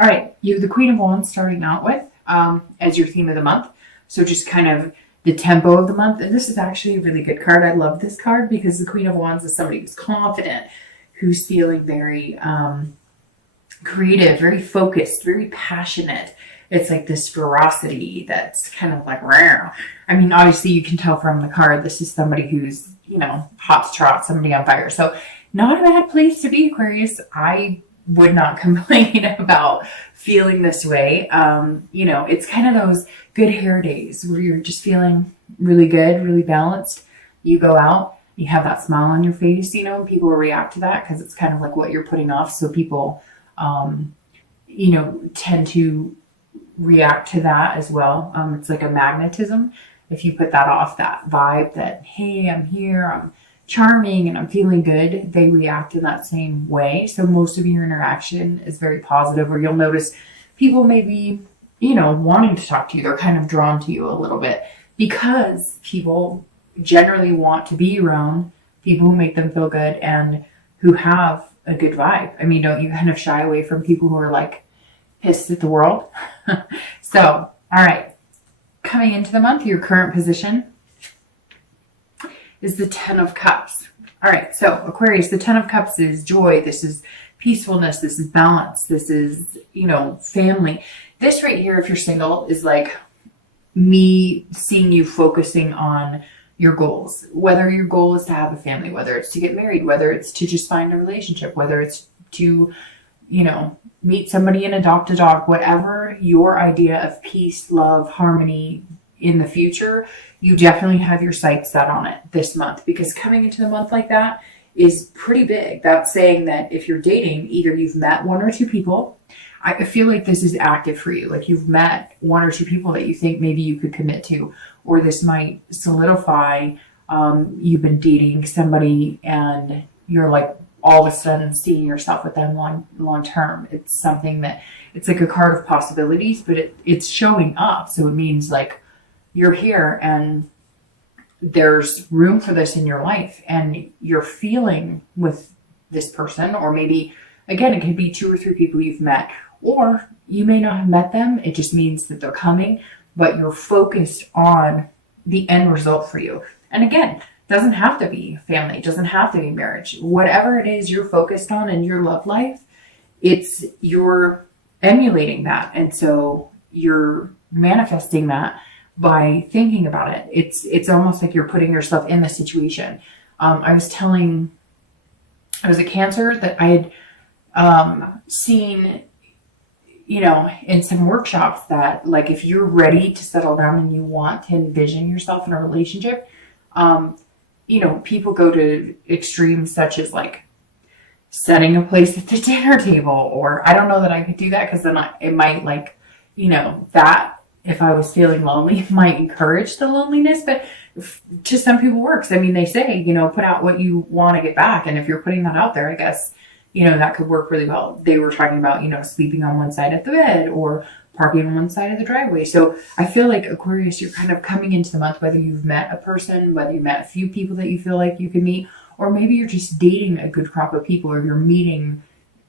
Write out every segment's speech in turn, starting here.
All right, you have the Queen of Wands starting out with as your theme of the month. So just kind of the tempo of the month. And this is actually a really good card. I love this card because the Queen of Wands is somebody who's confident, who's feeling very creative, very focused, very passionate. It's like this ferocity that's kind of like rare. I mean, obviously you can tell from the card, this is somebody who's, you know, hot to trot, somebody on fire. So not a bad place to be, Aquarius. I would not complain about feeling this way. You know, it's kind of those good hair days where you're just feeling really good, really balanced. You go out, you have that smile on your face, you know, and people will react to that because it's kind of like what you're putting off. So people, you know, tend to react to that as well. It's like a magnetism. If you put that off, that vibe that, hey, I'm here, I'm charming and I'm feeling good, they react in that same way. So most of your interaction is very positive, or you'll notice people may be, you know, wanting to talk to you. They're kind of drawn to you a little bit because people generally want to be around people who make them feel good and who have a good vibe. I mean, don't you kind of shy away from people who are like pissed at the world? So, all right, coming into the month, your current position is the Ten of Cups. All right, so Aquarius, the Ten of Cups is joy. This is peacefulness. This is balance. This is, you know, family. This right here, if you're single, is like me seeing you focusing on your goals. Whether your goal is to have a family, whether it's to get married, whether it's to just find a relationship, whether it's to, you know, meet somebody and adopt a dog, whatever your idea of peace, love, harmony in the future, you definitely have your sights set on it this month, because coming into the month like that is pretty big. That's saying that if you're dating, either you've met one or two people. I feel like this is active for you. Like you've met one or two people that you think maybe you could commit to, or this might solidify. You've been dating somebody and you're like all of a sudden seeing yourself with them long term. It's something that it's like a card of possibilities, but it's showing up. So it means like you're here and there's room for this in your life and you're feeling with this person, or maybe again, it could be two or three people you've met, or you may not have met them. It just means that they're coming, but you're focused on the end result for you. And again, it doesn't have to be family. It doesn't have to be marriage. Whatever it is you're focused on in your love life, you're emulating that. And so you're manifesting that by thinking about it. It's almost like you're putting yourself in the situation. I was a Cancer that I had seen, you know, in some workshops that like if you're ready to settle down and you want to envision yourself in a relationship, you know, people go to extremes such as like setting a place at the dinner table, or I don't know that I could do that because then it might like, you know, that if I was feeling lonely might encourage the loneliness, but to some people works. I mean, they say, you know, put out what you want to get back. And if you're putting that out there, I guess, you know, that could work really well. They were talking about, you know, sleeping on one side of the bed or parking on one side of the driveway. So I feel like Aquarius, you're kind of coming into the month, whether you've met a person, whether you met a few people that you feel like you can meet, or maybe you're just dating a good crop of people, or you're meeting,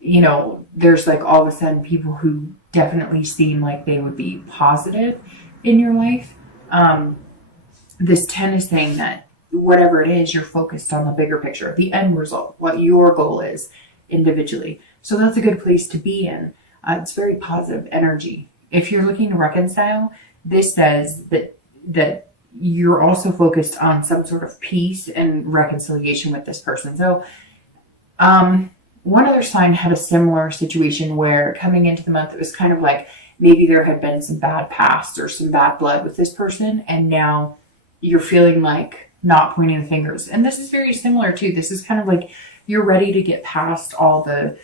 you know, there's like all of a sudden people who definitely seem like they would be positive in your life. This 10 is saying that whatever it is, you're focused on the bigger picture, the end result, what your goal is individually. So that's a good place to be in. It's very positive energy. If you're looking to reconcile, this says that you're also focused on some sort of peace and reconciliation with this person. So one other sign had a similar situation where coming into the month, it was kind of like maybe there had been some bad past or some bad blood with this person, and now you're feeling like not pointing the fingers. And this is very similar too. This is kind of like you're ready to get past all the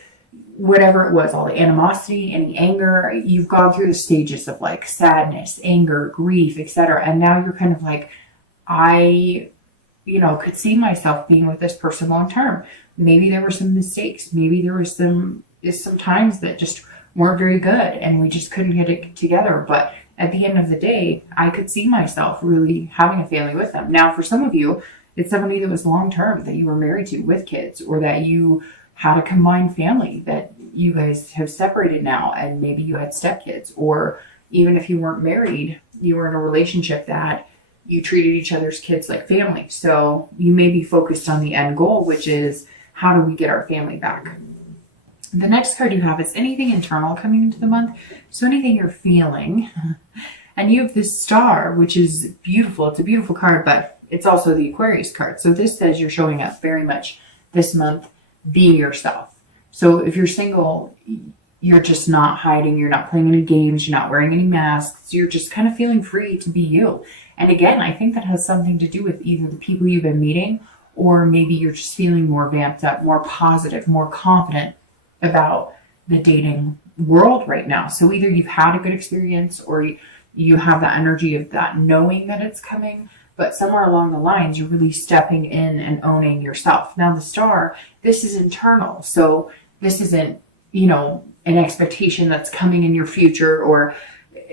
whatever it was, all the animosity, any anger. You've gone through the stages of like sadness, anger, grief, etc. And now you're kind of like, I, you know, could see myself being with this person long term. Maybe there were some mistakes. Maybe there was some times that just weren't very good and we just couldn't get it together. But at the end of the day, I could see myself really having a family with them. Now, for some of you, it's somebody that was long term, that you were married to with kids, or that you had a combined family that you guys have separated now and maybe you had stepkids, or even if you weren't married, you were in a relationship that you treated each other's kids like family. So you may be focused on the end goal, which is how do we get our family back? The next card you have is anything internal coming into the month. So anything you're feeling. And you have this star, which is beautiful. It's a beautiful card, but it's also the Aquarius card. So this says you're showing up very much this month being yourself. So if you're single, you're just not hiding. You're not playing any games. You're not wearing any masks. You're just kind of feeling free to be you. And again, I think that has something to do with either the people you've been meeting, or maybe you're just feeling more vamped up, more positive, more confident about the dating world right now. So either you've had a good experience, or you have that energy of that knowing that it's coming, but somewhere along the lines, you're really stepping in and owning yourself. Now the star, this is internal. So this isn't, an expectation that's coming in your future or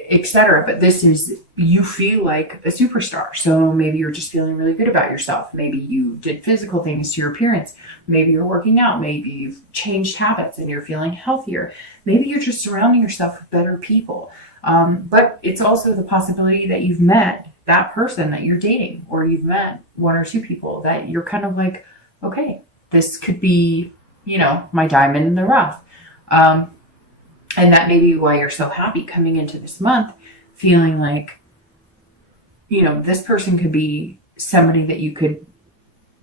etc. But this is, you feel like a superstar. So maybe you're just feeling really good about yourself. Maybe you did physical things to your appearance. Maybe you're working out. Maybe you've changed habits and you're feeling healthier. Maybe you're just surrounding yourself with better people. But it's also the possibility that you've met that person that you're dating, or you've met one or two people that you're kind of like, okay, this could be, my diamond in the rough. And that may be why you're so happy coming into this month, feeling like, this person could be somebody that you could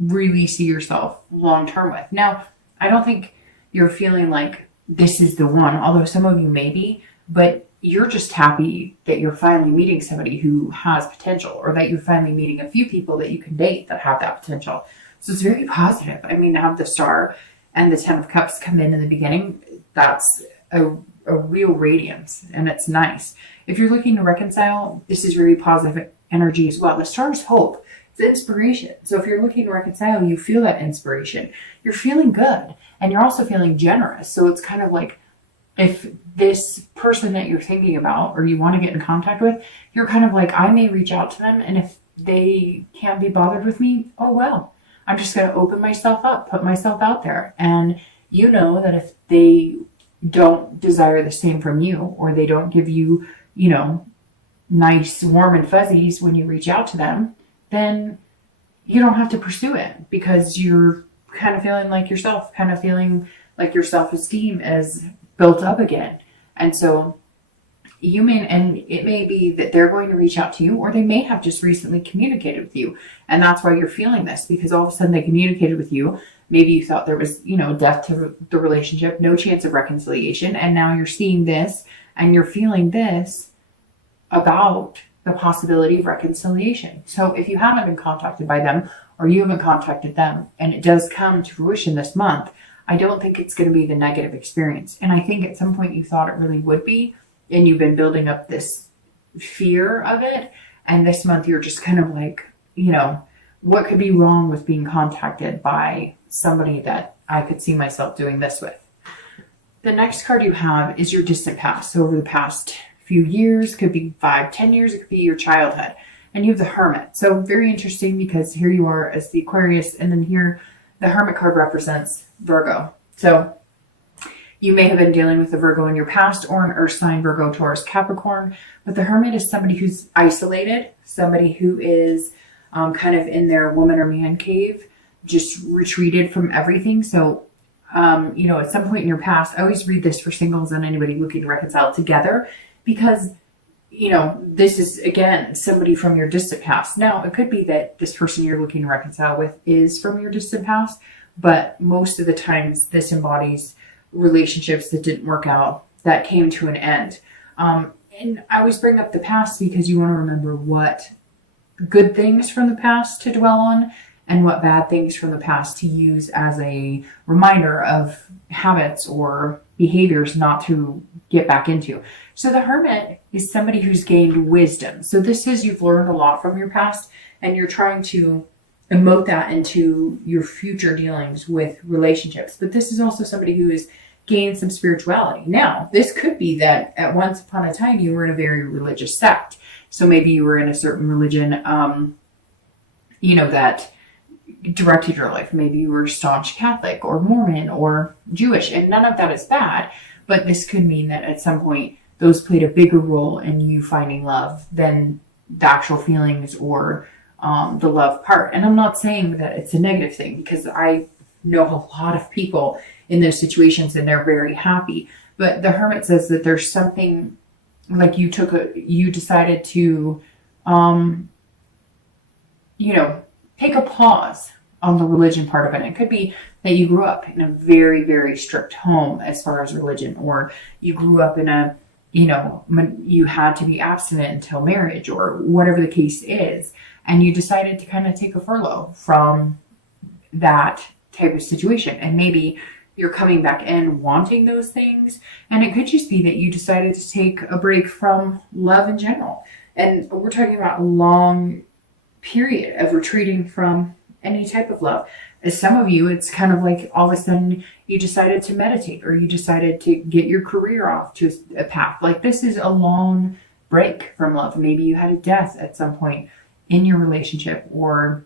really see yourself long term with. Now, I don't think you're feeling like this is the one, although some of you may be, but you're just happy that you're finally meeting somebody who has potential, or that you're finally meeting a few people that you can date that have that potential. So it's very positive. I mean, to have the star and the 10 of Cups come in the beginning, that's a real radiance, and it's nice. If you're looking to reconcile, this is very positive energy as well. The star is hope. It's inspiration. So if you're looking to reconcile, you feel that inspiration. You're feeling good, and you're also feeling generous. So it's kind of like, if this person that you're thinking about or you want to get in contact with, you're kind of like, I may reach out to them, and if they can't be bothered with me, oh well. I'm just going to open myself up, put myself out there. And you know that if they don't desire the same from you, or they don't give you, nice, warm and fuzzies when you reach out to them, then you don't have to pursue it, because you're kind of feeling like yourself, kind of feeling like your self-esteem is built up again. And so it may be that they're going to reach out to you, or they may have just recently communicated with you. And that's why you're feeling this, because all of a sudden they communicated with you. Maybe you thought there was, death to the relationship, no chance of reconciliation. And now you're seeing this and you're feeling this about the possibility of reconciliation. So if you haven't been contacted by them, or you haven't contacted them, and it does come to fruition this month, I don't think it's going to be the negative experience. And I think at some point you thought it really would be, and you've been building up this fear of it. And this month you're just kind of like, what could be wrong with being contacted by somebody that I could see myself doing this with? The next card you have is your distant past. So over the past few years, could be 5-10 years, it could be your childhood. And you have the Hermit. So very interesting, because here you are as the Aquarius, and then here the Hermit card represents Virgo. So you may have been dealing with a Virgo in your past, or an Earth sign, Virgo, Taurus, Capricorn. But the Hermit is somebody who's isolated, somebody who is kind of in their woman or man cave, just retreated from everything. So, at some point in your past, I always read this for singles and anybody looking to reconcile together, because, this is, again, somebody from your distant past. Now, it could be that this person you're looking to reconcile with is from your distant past, but most of the times this embodies relationships that didn't work out, that came to an end. And I always bring up the past because you want to remember what good things from the past to dwell on, and what bad things from the past to use as a reminder of habits or behaviors not to get back into. So the Hermit is somebody who's gained wisdom. So this is, you've learned a lot from your past, and you're trying to emote that into your future dealings with relationships. But this is also somebody who has gained some spirituality. Now, this could be that at once upon a time you were in a very religious sect. So maybe you were in a certain religion, that directed your life. Maybe you were staunch Catholic or Mormon or Jewish, and none of that is bad, but this could mean that at some point those played a bigger role in you finding love than the actual feelings or the love part. And I'm not saying that it's a negative thing, because I know a lot of people in those situations and they're very happy. But the Hermit says that there's something like you decided to, take a pause on the religion part of it. It could be that you grew up in a very, very strict home as far as religion, or you grew up in a, you had to be abstinent until marriage, or whatever the case is. And you decided to kind of take a furlough from that type of situation. And maybe you're coming back in wanting those things. And it could just be that you decided to take a break from love in general. And we're talking about a long period of retreating from any type of love. As some of you, it's kind of like all of a sudden you decided to meditate, or you decided to get your career off to a path. Like, this is a long break from love. Maybe you had a death at some point in your relationship, or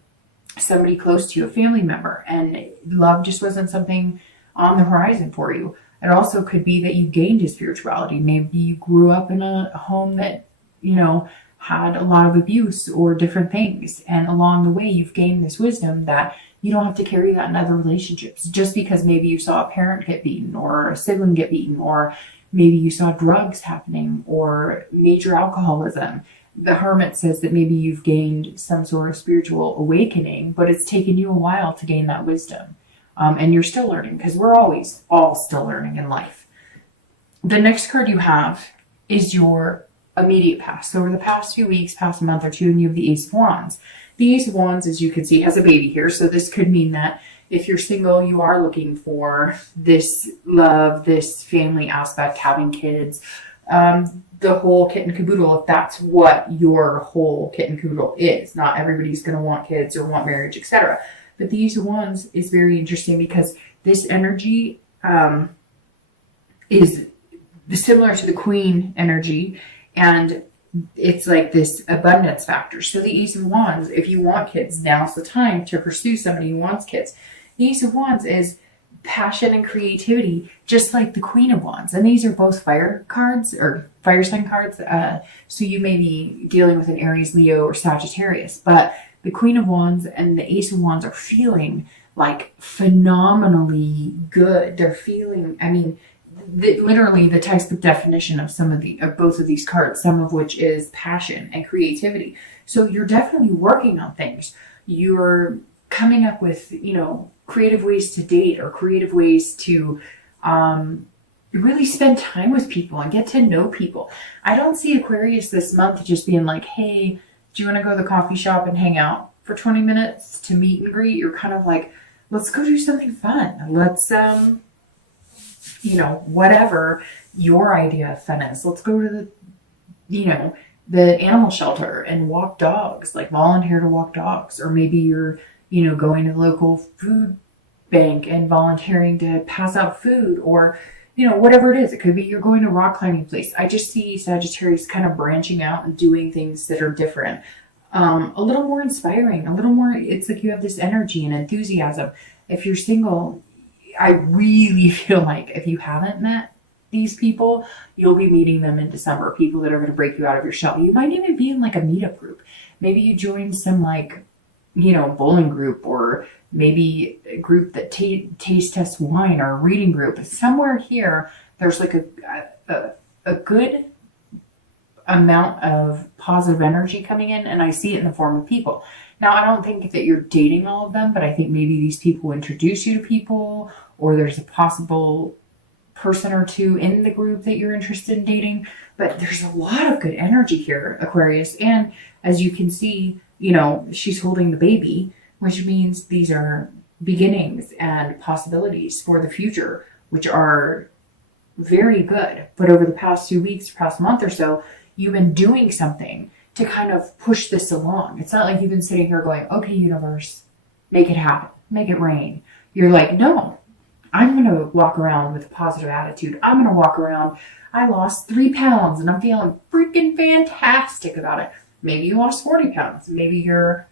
somebody close to you, a family member, and love just wasn't something on the horizon for you. It also could be that you gained a spirituality. Maybe you grew up in a home that, had a lot of abuse or different things. And along the way, you've gained this wisdom that you don't have to carry that in other relationships. Just because maybe you saw a parent get beaten, or a sibling get beaten, or maybe you saw drugs happening, or major alcoholism. The Hermit says that maybe you've gained some sort of spiritual awakening, but it's taken you a while to gain that wisdom. And you're still learning, because we're always all still learning in life. The next card you have is your immediate past. So over the past few weeks, past a month or two, and you have the Ace of Wands. The Ace of Wands, as you can see, has a baby here. So this could mean that if you're single, you are looking for this love, this family aspect, having kids, the whole kit and caboodle, if that's what your whole kit and caboodle is. Not everybody's going to want kids or want marriage, etc. But the Ace of Wands is very interesting, because this energy is similar to the Queen energy, and it's like this abundance factor. So the Ace of Wands, if you want kids, now's the time to pursue somebody who wants kids. The Ace of Wands is passion and creativity, just like the Queen of Wands. And these are both fire cards, or fire sign cards. So you may be dealing with an Aries, Leo, or Sagittarius. But the Queen of Wands and the Ace of Wands are feeling like phenomenally good. They're feeling, literally the textbook definition of both of these cards, some of which is passion and creativity. So you're definitely working on things. You're coming up with, creative ways to date, or creative ways to really spend time with people and get to know people. I don't see Aquarius this month just being like, hey, do you want to go to the coffee shop and hang out for 20 minutes to meet and greet? You're kind of like, let's go do something fun. Let's, whatever your idea of fun is. Let's go to the animal shelter and walk dogs, like volunteer to walk dogs. Or maybe you're, going to the local food bank and volunteering to pass out food, or, whatever it is. It could be you're going to a rock climbing place. I just see Sagittarius kind of branching out and doing things that are different. A little more inspiring, a little more, it's like you have this energy and enthusiasm. If you're single, I really feel like if you haven't met these people, you'll be meeting them in December. People that are going to break you out of your shell. You might even be in like a meetup group. Maybe you join some bowling group, or maybe a group that taste tests wine, or a reading group. Somewhere here, there's like a good amount of positive energy coming in, and I see it in the form of people. Now, I don't think that you're dating all of them, but I think maybe these people introduce you to people, or there's a possible person or two in the group that you're interested in dating. But there's a lot of good energy here, Aquarius. And as you can see, she's holding the baby, which means these are beginnings and possibilities for the future, which are very good. But over the past 2 weeks, past month or so, you've been doing something to kind of push this along. It's not like you've been sitting here going, okay, universe, make it happen, make it rain. You're like, no, I'm going to walk around with a positive attitude. I'm going to walk around. I lost 3 pounds and I'm feeling freaking fantastic about it. Maybe you lost 40 pounds. Maybe you're,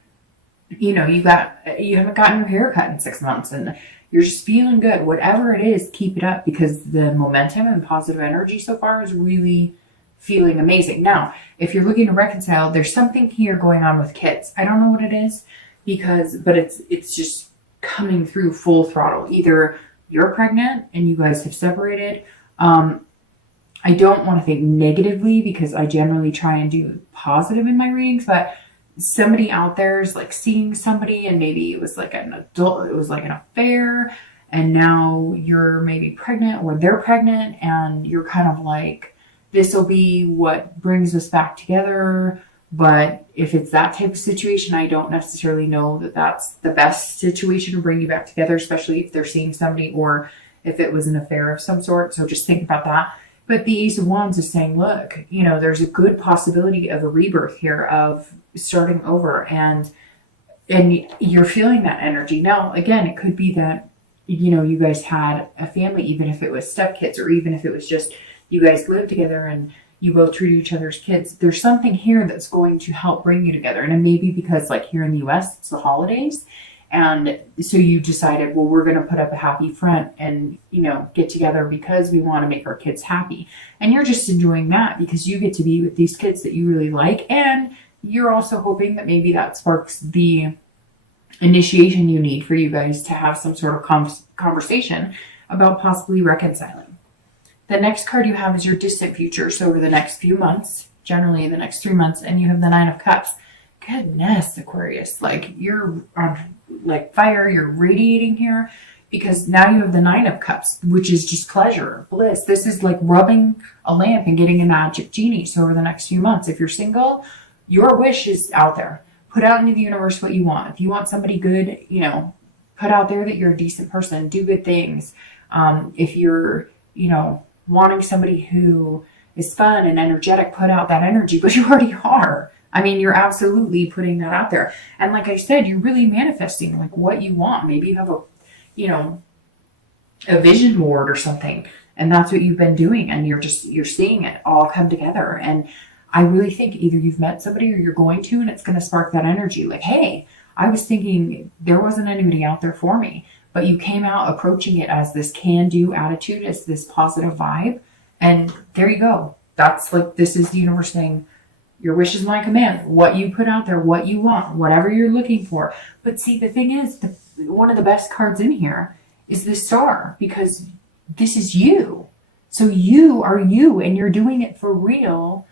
you know, you haven't gotten your hair cut in 6 months and you're just feeling good. Whatever it is, keep it up, because the momentum and positive energy so far is really feeling amazing. Now, if you're looking to reconcile, there's something here going on with kids. I don't know what it is, but it's just coming through full throttle. Either you're pregnant and you guys have separated. I don't want to think negatively, because I generally try and do positive in my readings, but somebody out there is like seeing somebody, and maybe it was like an affair, and now you're maybe pregnant or they're pregnant, and you're kind of like, this will be what brings us back together. But if it's that type of situation, I don't necessarily know that that's the best situation to bring you back together, especially if they're seeing somebody or if it was an affair of some sort. So just think about that. But the Ace of Wands is saying, look, you know, there's a good possibility of a rebirth here, of starting over, and you're feeling that energy. Now, again, it could be that, you know, you guys had a family, even if it was stepkids, or even if it was just you guys lived together and you both treated each other's kids. There's something here that's going to help bring you together. And it may be because, like, here in the US, it's the holidays. And so you decided, well, we're going to put up a happy front and, you know, get together because we want to make our kids happy. And you're just enjoying that because you get to be with these kids that you really like. And you're also hoping that maybe that sparks the initiation you need for you guys to have some sort of conversation about possibly reconciling. The next card you have is your distant future. So over the next few months, generally the next 3 months, and you have the Nine of Cups. Goodness, Aquarius, like, you're on like fire, you're radiating here, because now you have the Nine of Cups, which is just pleasure, bliss. This is like rubbing a lamp and getting a magic genie. So over the next few months, if you're single, your wish is out there. Put out into the universe what you want. If you want somebody good, you know, put out there that you're a decent person, do good things. If you're, you know, wanting somebody who is fun and energetic, put out that energy, but you already are. I mean, you're absolutely putting that out there. And like I said, you're really manifesting like what you want. Maybe you have a vision board or something, and that's what you've been doing. And you're seeing it all come together. And I really think either you've met somebody or you're going to, and it's going to spark that energy. Like, hey, I was thinking there wasn't anybody out there for me, but you came out approaching it as this can-do attitude, as this positive vibe. And there you go. That's like, this is the universe saying, your wish is my command. What you put out there, what you want, whatever you're looking for. But see, the thing is, one of the best cards in here is the Star, because this is you. So you are you, and you're doing it for real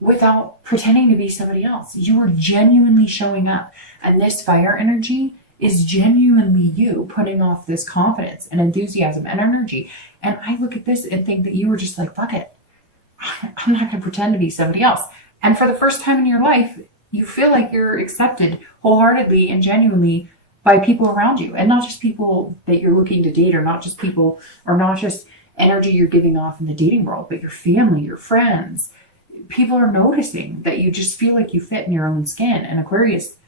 without pretending to be somebody else. You are genuinely showing up. And this fire energy is genuinely you putting off this confidence and enthusiasm and energy. And I look at this and think that you were just like, fuck it. I'm not going to pretend to be somebody else. And for the first time in your life, you feel like you're accepted wholeheartedly and genuinely by people around you. And not just people that you're looking to date, or not just people, or not just energy you're giving off in the dating world, but your family, your friends. People are noticing that you just feel like you fit in your own skin. And Aquarius,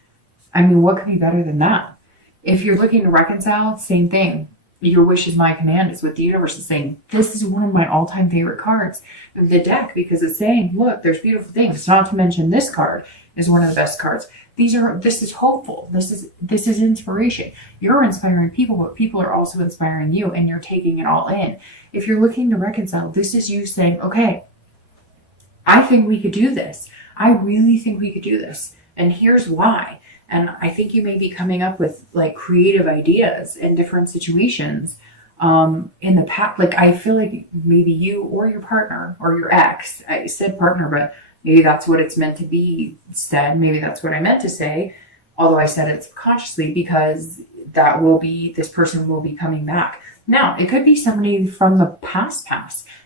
I mean, what could be better than that? If you're looking to reconcile, same thing. Your wish is my command is what the universe is saying. This is one of my all-time favorite cards of the deck, because it's saying, look, there's beautiful things. Not to mention this card is one of the best cards. This is hopeful. This is inspiration. You're inspiring people, but people are also inspiring you, and you're taking it all in. If you're looking to reconcile, this is you saying, okay, I think we could do this. I really think we could do this. And here's why. And I think you may be coming up with like creative ideas in different situations in the past. Like, I feel like maybe you or your partner or your ex, I said partner, but maybe that's what it's meant to be said. Maybe that's what I meant to say, although I said it subconsciously, because this person will be coming back. Now, it could be somebody from the past,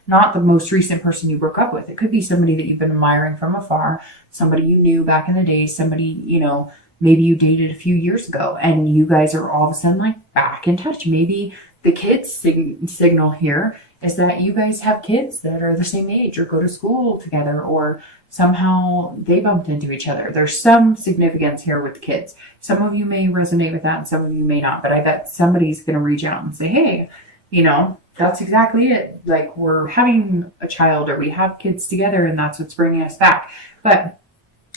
not the most recent person you broke up with. It could be somebody that you've been admiring from afar, somebody you knew back in the day, somebody, you know, maybe you dated a few years ago, and you guys are all of a sudden like back in touch. Maybe the kids signal here is that you guys have kids that are the same age or go to school together, or somehow they bumped into each other. There's some significance here with kids. Some of you may resonate with that and some of you may not, but I bet somebody's going to reach out and say, hey, you know, that's exactly it. Like, we're having a child, or we have kids together, and that's what's bringing us back. But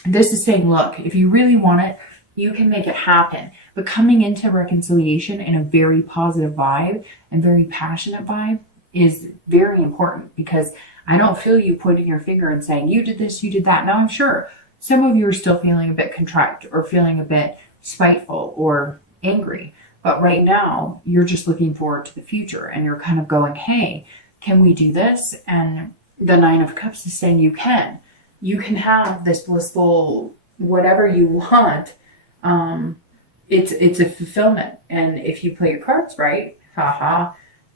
this is saying, look, if you really want it, You can make it happen. But coming into reconciliation in a very positive vibe and very passionate vibe is very important, because I don't feel you pointing your finger and saying, you did this, you did that. Now, I'm sure some of you are still feeling a bit contrite or feeling a bit spiteful or angry. But right now, you're just looking forward to the future, and you're kind of going, hey, can we do this? And the Nine of Cups is saying you can. You can have this blissful whatever you want. It's a fulfillment. And if you play your cards right, haha,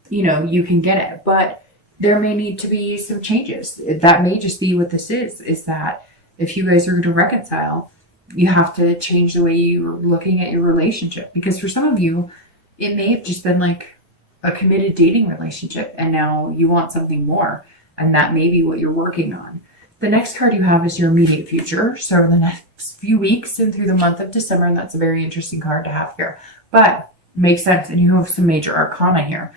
you can get it. But there may need to be some changes. That may just be what this is that if you guys are going to reconcile, you have to change the way you're looking at your relationship. Because for some of you, it may have just been like a committed dating relationship, and now you want something more. And that may be what you're working on. The next card you have is your immediate future. So the next few weeks and through the month of December, and that's a very interesting card to have here. But makes sense, and you have some major arcana here.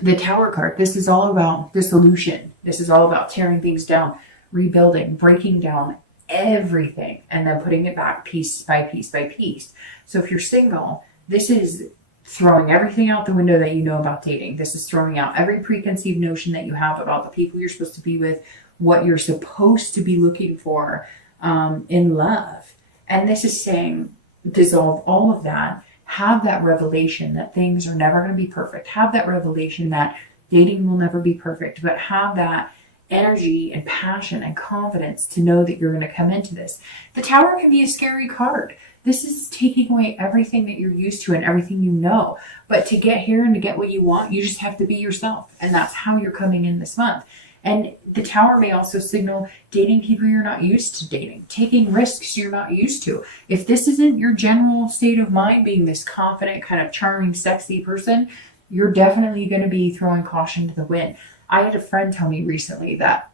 The Tower card, this is all about dissolution. This is all about tearing things down, rebuilding, breaking down everything, and then putting it back piece by piece by piece. So if you're single, this is throwing everything out the window that you know about dating. This is throwing out every preconceived notion that you have about the people you're supposed to be with, what you're supposed to be looking for in love. And this is saying, dissolve all of that. Have that revelation that things are never going to be perfect. Have that revelation that dating will never be perfect, but have that energy and passion and confidence to know that you're going to come into this. The Tower can be a scary card. This is taking away everything that you're used to and everything you know. But to get here and to get what you want, you just have to be yourself. And that's how you're coming in this month. And the Tower may also signal dating people you're not used to dating, taking risks you're not used to. If this isn't your general state of mind, being this confident, kind of charming, sexy person, you're definitely going to be throwing caution to the wind. I had a friend tell me recently that